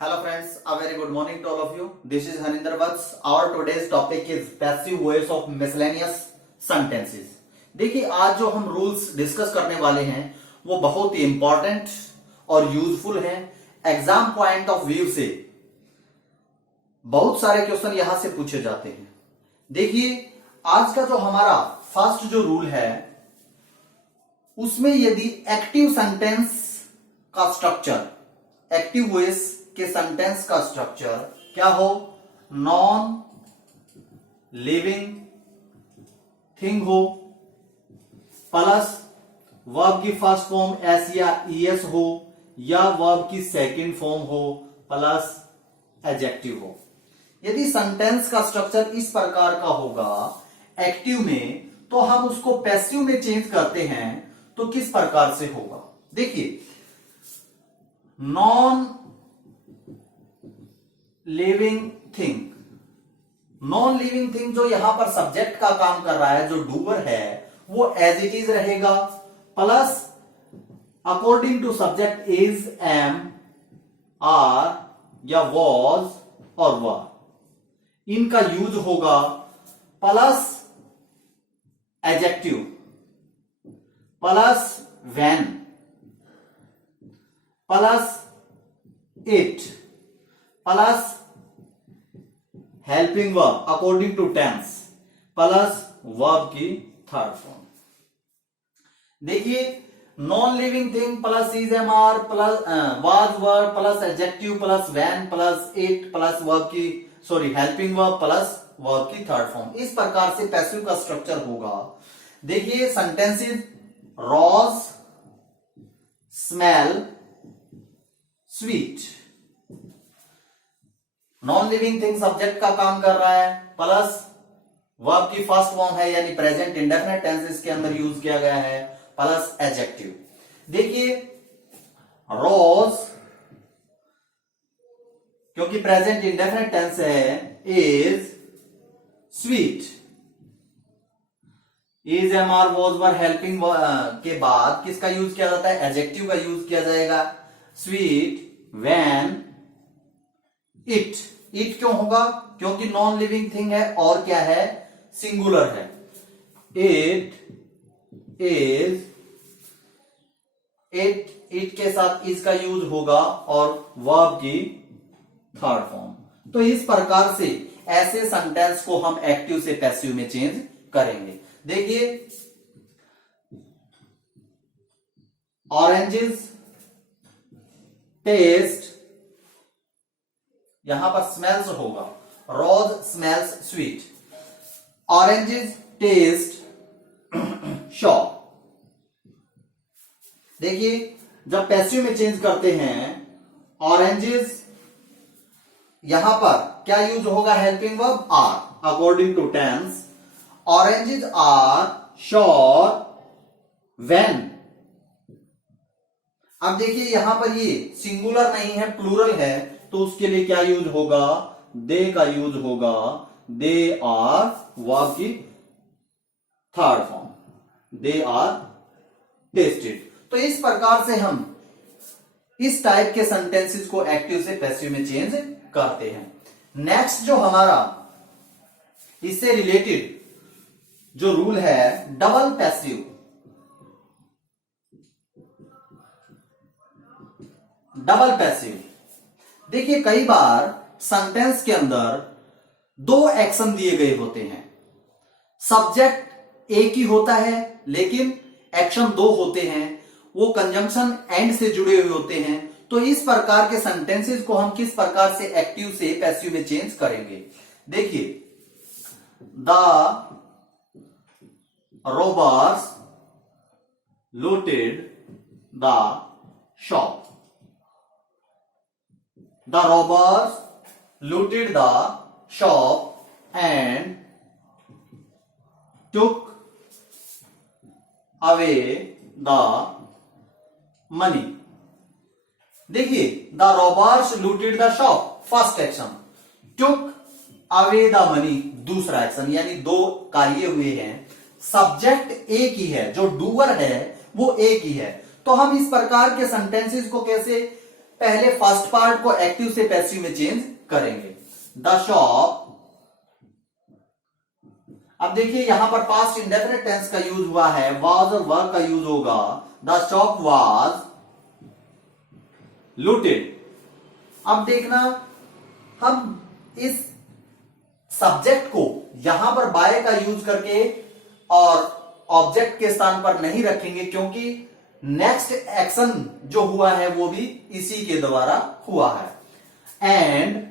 Hello friends, a very good morning to all of you. This is Harinder Vats. Our today's topic is passive voice of miscellaneous sentences. देखिए आज जो हम rules discuss करने वाले हैं वो बहुत ही इंपॉर्टेंट और यूजफुल हैं। एग्जाम पॉइंट ऑफ व्यू से बहुत सारे क्वेश्चन यहां से पूछे जाते हैं। देखिए आज का जो हमारा फर्स्ट जो रूल है उसमें यदि एक्टिव सेंटेंस का स्ट्रक्चर, एक्टिव वॉइस के सेंटेंस का स्ट्रक्चर क्या हो, नॉन लिविंग थिंग हो, प्लस वर्ब की फर्स्ट फॉर्म एस या ईएस हो, या वर्ब की सेकंड फॉर्म हो, प्लस एडजेक्टिव हो। यदि सेंटेंस का स्ट्रक्चर इस प्रकार का होगा एक्टिव में, तो हम उसको पैसिव में चेंज करते हैं तो किस प्रकार से होगा। देखिए non living thing, non living thing जो यहां पर सब्जेक्ट का काम कर रहा है, जो डूअर है, वो एज इट इज रहेगा, plus according to subject is, am, are या वॉज और वर, इनका यूज होगा, plus adjective, plus when, plus it, plus helping verb according to tense, plus verb की थर्ड फॉर्म। देखिए non living thing plus is, am, are plus was, were plus adjective plus when plus it plus verb की helping verb plus verb की third form. इस प्रकार से passive का structure होगा। देखिए sentences rose smell sweet, non living thing subject का काम कर रहा है, प्लस वर्ब की फर्स्ट फॉर्म है यानी प्रेजेंट इंडेफिनिट टेंस इसके अंदर यूज किया गया है, प्लस एडजेक्टिव। देखिए रोज क्योंकि प्रेजेंट इंडेफिनिट टेंस है, is sweet, is, am, are, was, were, helping के बाद किसका यूज किया जाता है, एडजेक्टिव का यूज किया जाएगा, स्वीट, व्हेन, इट। इट क्यों होगा, क्योंकि नॉन लिविंग थिंग है और क्या है, सिंगुलर है। इट इज, इट के साथ इसका यूज होगा और वर्ब की थर्ड फॉर्म। तो इस प्रकार से ऐसे सेंटेंस को हम एक्टिव से पैसिव में चेंज करेंगे। देखिए ऑरेंजेस टेस्ट, यहां पर स्मेल्स होगा, rose smells sweet, oranges taste shop. देखिए जब पैसिव में चेंज करते हैं ऑरेंजेस, यहां पर क्या यूज होगा, helping verb are according to tense, oranges are sour when. अब देखिए यहां पर ये सिंगुलर नहीं है, प्लूरल है, तो उसके लिए क्या यूज होगा, दे का यूज होगा, दे आर वर्ब की third form, they are tasted. तो इस प्रकार से हम इस टाइप के सेंटेंसेस को एक्टिव से पैसिव में चेंज करते हैं। नेक्स्ट जो हमारा इससे रिलेटेड जो रूल है, डबल पैसिव। डबल पैसिव, देखिए कई बार सेंटेंस के अंदर दो एक्शन दिए गए होते हैं, सब्जेक्ट एक ही होता है लेकिन एक्शन दो होते हैं, वो कंजंक्शन एंड से जुड़े हुए होते हैं। तो इस प्रकार के सेंटेंसेस को हम किस प्रकार से एक्टिव से पैसिव में चेंज करेंगे। देखिए the robbers looted the shop, the robbers looted the shop and took away the money। देखिए the robbers looted the shop first action, took away the money दूसरा एक्शन, यानी दो कार्य हुए हैं, सब्जेक्ट एक ही है, जो डूअर है वो एक ही है। तो हम इस प्रकार के सेंटेंसेस को कैसे पहले फर्स्ट पार्ट को एक्टिव से पैसिव में चेंज करेंगे। द शॉप, अब देखिए यहां पर पास्ट इंडेफिनिट टेंस का यूज हुआ है, वाज और वर्क का यूज होगा। The shop was looted. अब देखना, हम इस सब्जेक्ट को यहां पर बाय का यूज करके और ऑब्जेक्ट के स्थान पर नहीं रखेंगे, क्योंकि नेक्स्ट एक्शन जो हुआ है वो भी इसी के द्वारा हुआ है। एंड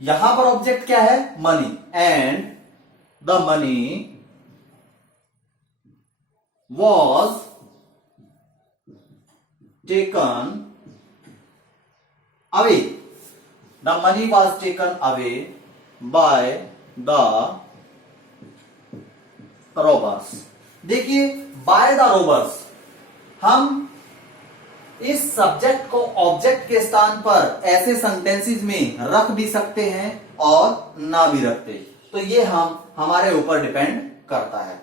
यहां पर ऑब्जेक्ट क्या है? Money. And the money was taken away. The money was taken away by the robbers. देखिए, बाय द रोबर्स, हम इस सब्जेक्ट को ऑब्जेक्ट के स्थान पर ऐसे सेंटेंसेस में रख भी सकते हैं और ना भी रखते, तो ये हमारे ऊपर डिपेंड करता है।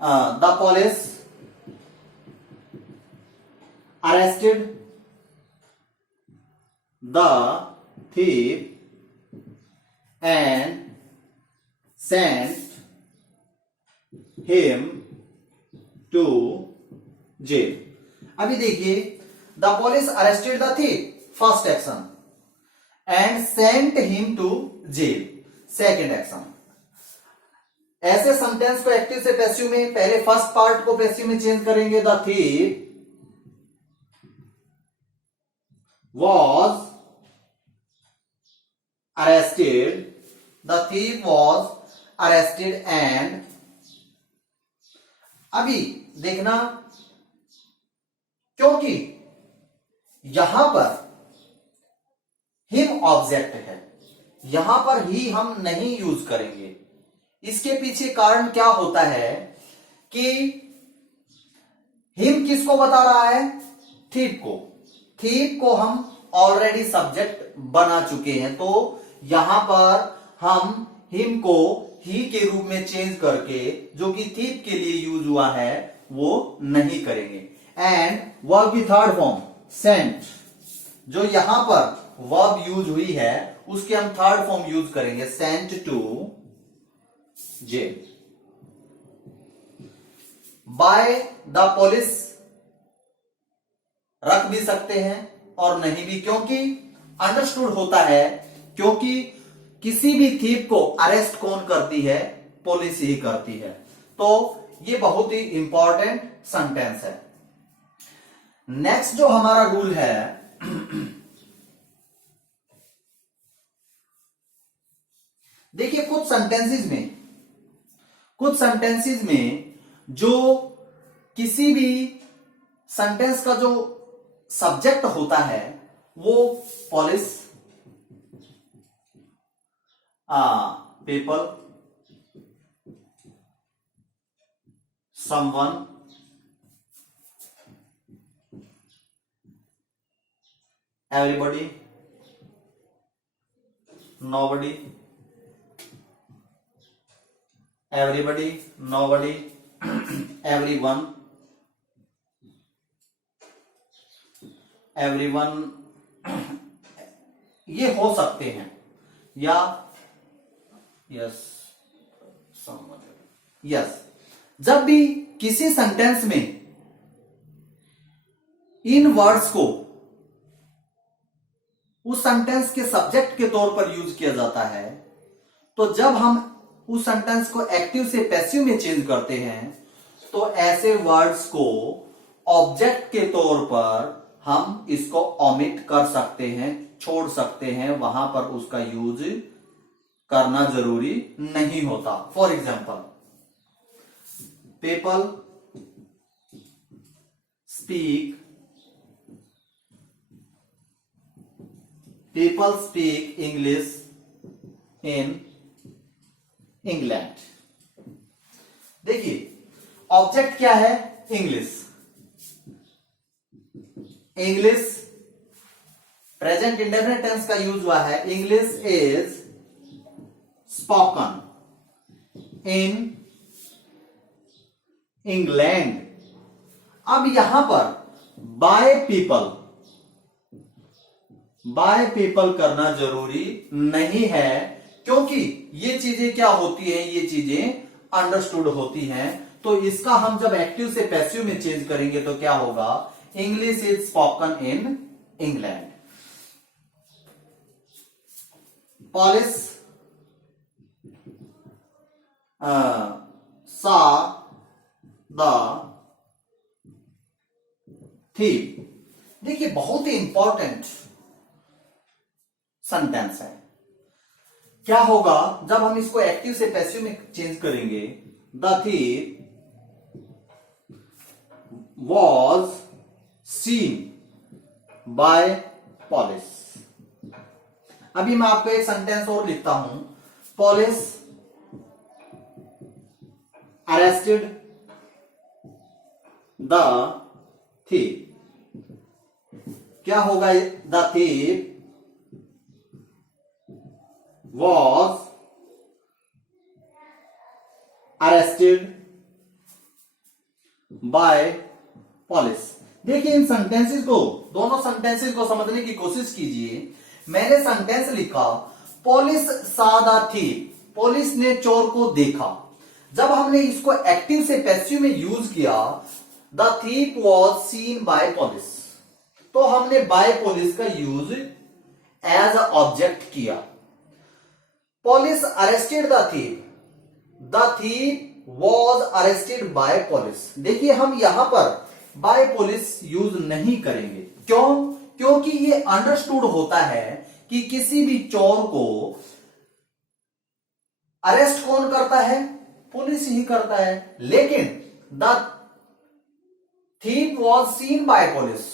The police arrested the thief and sent him to jail। अभी देखिए, the police arrested the thief, first action, and sent him to jail, second action. ऐसे सेंटेंस को एक्टिव से पैसिव में पहले फर्स्ट पार्ट को पैसिव में चेंज करेंगे। The thief was arrested, the thief was arrested and, अभी देखना, क्योंकि यहां पर हिम ऑब्जेक्ट है, यहां पर ही हम नहीं यूज करेंगे। इसके पीछे कारण क्या होता है कि हिम किसको बता रहा है? थीफ को। थीफ को हम ऑलरेडी सब्जेक्ट बना चुके हैं, तो यहां पर हम हिम को ही के रूप में चेंज करके, जो कि थीफ के लिए यूज हुआ है, वो नहीं करेंगे। एंड वर्ब की थर्ड फॉर्म सेंट, जो यहां पर वर्ब यूज हुई है उसके हम थर्ड फॉर्म यूज करेंगे, sent to jail. By the police रख भी सकते हैं और नहीं भी, क्योंकि अंडरस्टूड होता है, क्योंकि किसी भी थीफ को अरेस्ट कौन करती है? पुलिस ही करती है। तो ये बहुत ही इंपॉर्टेंट सेंटेंस है। नेक्स्ट जो हमारा रूल है, देखिए कुछ सेंटेंसेस में जो किसी भी सेंटेंस का जो सब्जेक्ट होता है वो police, people, someone, everybody, nobody, everybody, nobody, everyone, everyone, ये हो सकते हैं, या यस जब भी किसी सेंटेंस में इन वर्ड्स को उस सेंटेंस के सब्जेक्ट के तौर पर यूज किया जाता है, तो जब हम उस सेंटेंस को एक्टिव से पैसिव में चेंज करते हैं, तो ऐसे वर्ड्स को ऑब्जेक्ट के तौर पर हम इसको ओमिट कर सकते हैं, छोड़ सकते हैं, वहां पर उसका यूज करना जरूरी नहीं होता। For example, people speak English in England. देखिए, ऑब्जेक्ट क्या है? इंग्लिश। प्रेजेंट इंडेफिनिट टेंस का यूज हुआ है। English is spoken in England. अब यहां पर बाय पीपल, बाय पीपल करना जरूरी नहीं है, क्योंकि ये चीजें क्या होती है, ये चीजें अंडरस्टूड होती हैं। तो इसका हम जब एक्टिव से पैसिव में चेंज करेंगे तो क्या होगा, English is spoken in England. Polish सा द थीप। देखिए बहुत ही इंपॉर्टेंट सेंटेंस है। क्या होगा जब हम इसको एक्टिव से पैसिव में चेंज करेंगे, the thief was seen by police. अभी मैं आपको एक सेंटेंस और लिखता हूं, पॉलिश अरेस्टेड द थीप। क्या होगा, the thief was arrested by police। देखिए इन सेंटेंसेस को, दोनों सेंटेंसेस को समझने की कोशिश कीजिए। मैंने सेंटेंस लिखा, police saw the thief, police ने चोर को देखा। जब हमने इसको एक्टिव से पैसिव में यूज किया, the thief was seen by police, तो हमने बाय पुलिस का यूज एज अ ऑब्जेक्ट किया। Police arrested the thief, the thief was arrested bye police. देखिए हम यहां पर बाय पुलिस यूज नहीं करेंगे, क्यों? क्योंकि ये अंडरस्टूड होता है कि किसी भी चोर को अरेस्ट कौन करता है, पुलिस ही करता है। लेकिन the thief was seen by police,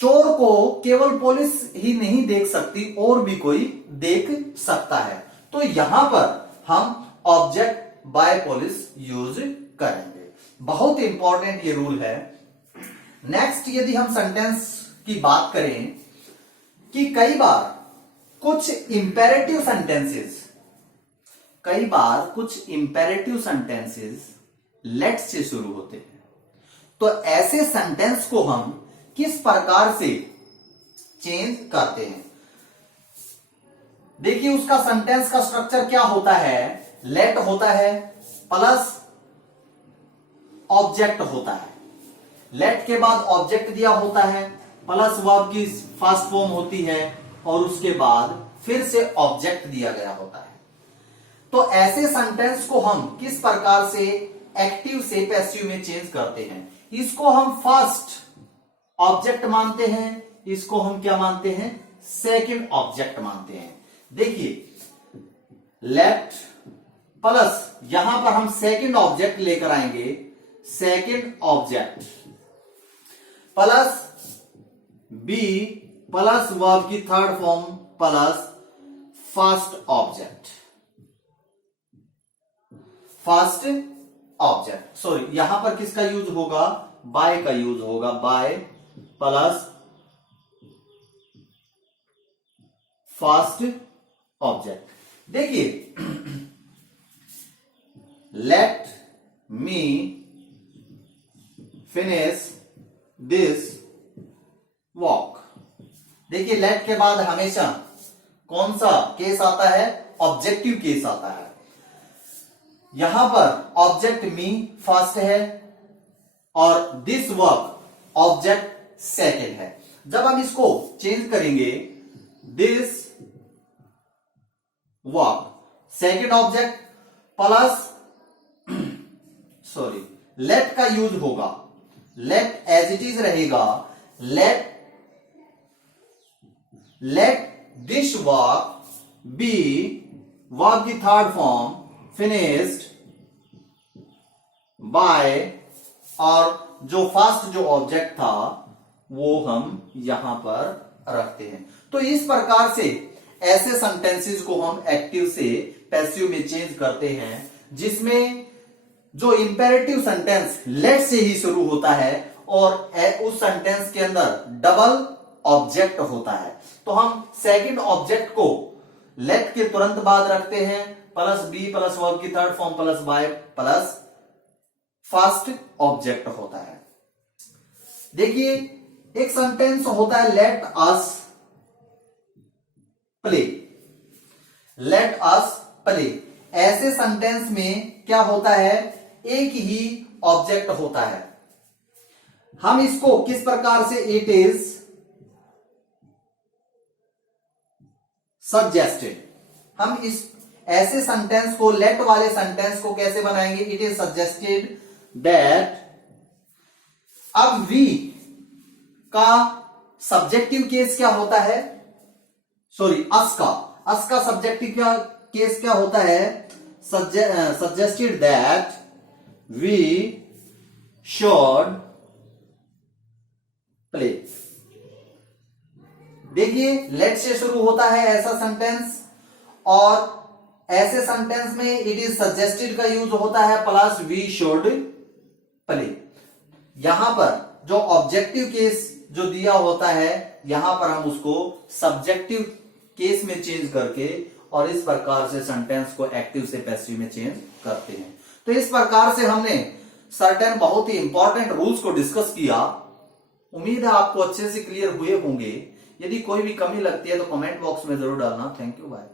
चोर को केवल पुलिस ही नहीं देख सकती, और भी कोई देख सकता है। तो यहां पर हम ऑब्जेक्ट बाय पुलिस यूज करेंगे। बहुत इंपॉर्टेंट ये रूल है। नेक्स्ट यदि हम सेंटेंस की बात करें कि कई बार कुछ इंपेरेटिव सेंटेंसेस लेट से शुरू होते हैं, तो ऐसे सेंटेंस को हम किस प्रकार से चेंज करते हैं। देखिए उसका सेंटेंस का स्ट्रक्चर क्या होता है, लेट होता है प्लस ऑब्जेक्ट होता है। लेट के बाद ऑब्जेक्ट दिया होता है, प्लस वर्ब की फर्स्ट फॉर्म होती है, और उसके बाद फिर से ऑब्जेक्ट दिया गया होता है। तो ऐसे सेंटेंस को हम किस प्रकार से एक्टिव से पैसिव में चेंज करते हैं, इसको हम फर्स्ट ऑब्जेक्ट मानते हैं, इसको हम क्या मानते हैं, सेकंड ऑब्जेक्ट मानते हैं। देखिए लेट प्लस यहां पर हम सेकंड ऑब्जेक्ट लेकर आएंगे, second object plus be plus verb की third form plus first object, first object sorry यहां पर किसका यूज होगा, बाय का यूज होगा, बाय प्लस फर्स्ट ऑब्जेक्ट। देखिए let me finish this walk. देखिए लेट के बाद हमेशा कौन सा केस आता है, ऑब्जेक्टिव केस आता है। यहां पर ऑब्जेक्ट मी फर्स्ट है और दिस वर्क ऑब्जेक्ट सेकंड है। जब हम इसको चेंज करेंगे, this work second object plus sorry let का यूज होगा, लेट एज इट इज रहेगा, let this work be work की थर्ड फॉर्म फिनिश्ड बाय, और जो फर्स्ट जो ऑब्जेक्ट था वो हम यहां पर रखते हैं। तो इस प्रकार से ऐसे सेंटेंसेस को हम एक्टिव से पैसिव में चेंज करते हैं, जिसमें जो इंपेरेटिव सेंटेंस लेट से ही शुरू होता है और उस सेंटेंस के अंदर डबल ऑब्जेक्ट होता है। तो हम सेकंड ऑब्जेक्ट को लेट के तुरंत बाद रखते हैं, प्लस बी प्लस वर्ब की third form plus by plus first object होता है। देखिए एक सेंटेंस होता है let us play, let us play. ऐसे सेंटेंस में क्या होता है, एक ही ऑब्जेक्ट होता है। हम इसको किस प्रकार से, इट इज सजेस्टेड, हम इस ऐसे सेंटेंस को, लेट वाले सेंटेंस को कैसे बनाएंगे, इट इज सजेस्टेड दैट। अब वी का सब्जेक्टिव केस क्या होता है, सॉरी अस का सब्जेक्टिव केस क्या होता है, suggested that we should play. देखिए लेट से शुरू होता है ऐसा सेंटेंस, और ऐसे सेंटेंस में इट इज सजेस्टेड का यूज होता है प्लस वी शुड प्ले। यहां पर जो ऑब्जेक्टिव केस जो दिया होता है, यहां पर हम उसको सब्जेक्टिव केस में चेंज करके और इस प्रकार से सेंटेंस को एक्टिव से पैसिव में चेंज करते हैं। तो इस प्रकार से हमने सर्टेन बहुत ही इंपॉर्टेंट रूल्स को डिस्कस किया। उम्मीद है आपको अच्छे से क्लियर हुए होंगे। यदि कोई भी कमी लगती है तो कमेंट बॉक्स में जरूर डालना। Thank you, bye.